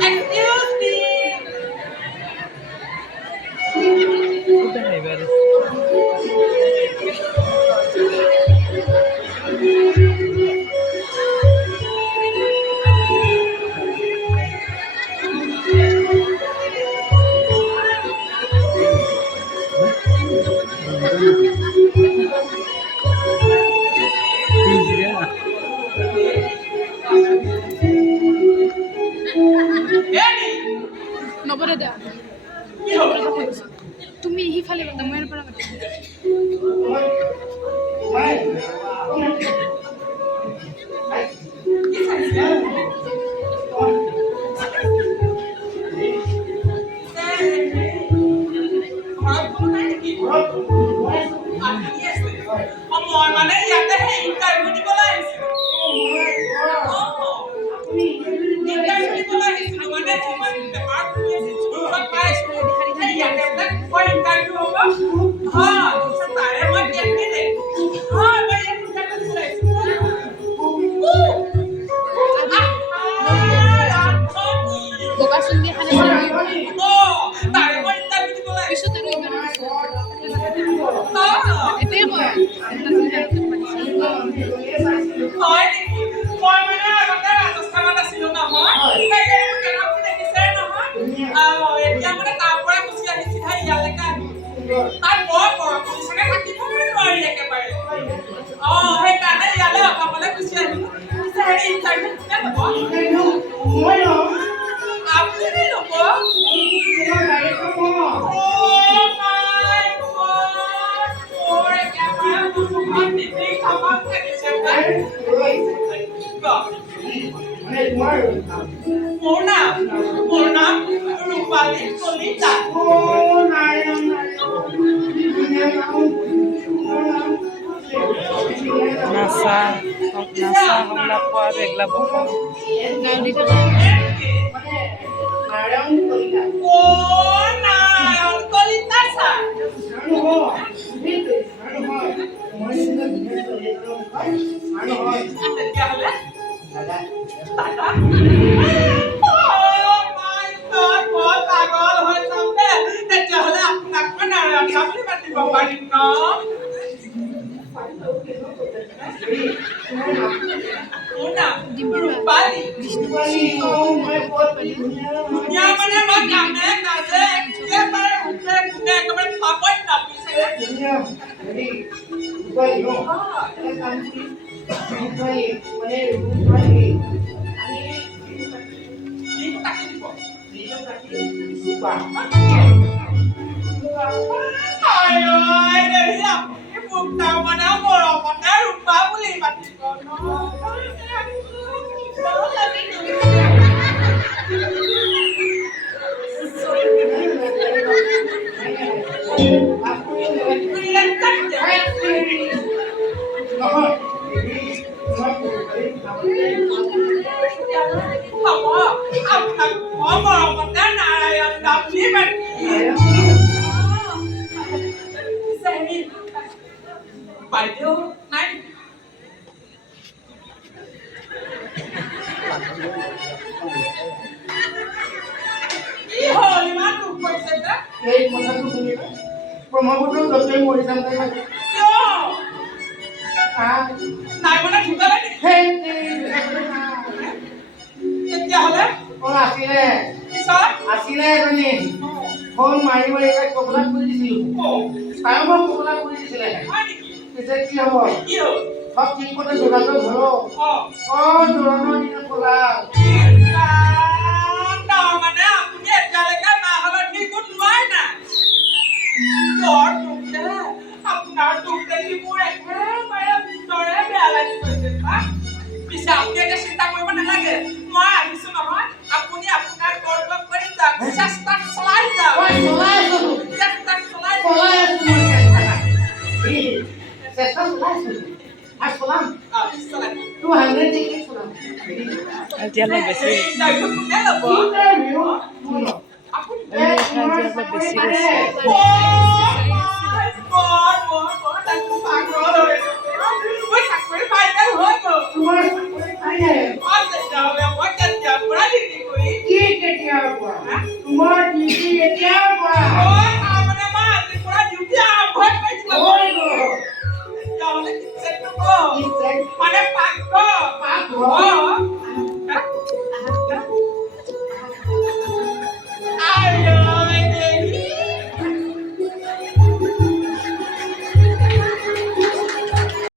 Excuse me. নবদাদা তুমি সিফালে কথা মই ইয়াৰ পৰা মানে ইয়াতে ইণ্টাৰভিউ দিবলৈ আহিছিলোঁ ইণ্টাৰভিউ দিবলৈ আহিছিলোঁ মানে মই পেপাৰ পঢ়ি আছিলোঁ পাইছোঁ ইয়াতে মই ইণ্টাৰভিউ হ'ব হয় তাৰে মই কেণ্ডিডেট হয় মই ইয়াত ইণ্টাৰভিউ দিবলৈ আহিছিলোঁ বগা চুন্দি খানে তাৰে মই ইণ্টাৰভিউ দিবলৈ পিছত আৰু ইমান এটাই কয় হয় নেকি মই মানে আগতে ৰাজস্থানত আছিলোঁ নহয় সেইকাৰণে মোক কেনেকৈ দেখিছে নহয় এতিয়া মানে তাৰ পৰা গুচি আহি চিধা ইয়ালৈকে আহিলোঁ তাত বৰ গৰম নিচিনা থাকিবই নোৱাৰি একেবাৰে সেইকাৰণে ইয়ালৈ অসমলৈ গুচি আহিলোঁ পিছে হেৰি ইণ্টাৰভিউ কোনে ল'ব আপুনি ল'ব মোৰ নাম Rupali Kalita nasa hongla po regla boko Narayan Kalita sir তেতিয়াহ'লে দাদা মই পাগল হৈ যাম দে তেতিয়াহ'লে আপোনাক মই নাৰায়ণ বুলি মাতিব পাৰিম ন মোৰ নাম ৰূপালী ধুনীয়া মানে মই গানে নাচে একেবাৰে উঠে কোনে একেবাৰে পাবই নাপিছে ৰূপা বুলি মাতিব নাৰায়ণ দাপি বাইদেউ নাই কি হ'ল ইমান দুখ কৰিছে যে এই কথাটো শুনিবা ব্ৰহ্মপুত্ৰ য'তেই মৰি যাম কিয় নাই মানে ঢুকালে তেতিয়াহ'লে আছিলে পিছত আছিলে এজনী ফোন মাৰি মাৰি তাইক কবলাত কৰি দিছিলোঁ তাইও মোক কবলাত কৰি দিছিলে পিছে কি হ'ব সব ঠিক মতে যোগাযোগ হ'ল জোৰণৰ দিনা ক'লা তাৰমানে আপুনি এতিয়ালৈকে মাহ হালধি গুণ লোৱাই নাই বৰ দুখ দে আপোনাৰ দুখ দেখি মোৰ একেবাৰে ভিতৰে বেয়া লাগি গৈছে পিছে আপুনি এতিয়া চিন্তা কৰিব নালাগে মই আহিছোঁ নহয় আপুনি আপোনাৰ কৰ্তব্য কৰি যাওক চেষ্টা চলাই যাওক চেষ্টা চলাই চেষ্টা চলাইছোঁ আৰু চলাম 200 টিকেট চলাম আজিলৈ বেছি কোনে ল'ব আজিলৈ বেছি গৈছে চাকৰি পাই গ'ল হৈ গ'ল তোমাৰ চাকৰি পাই যায়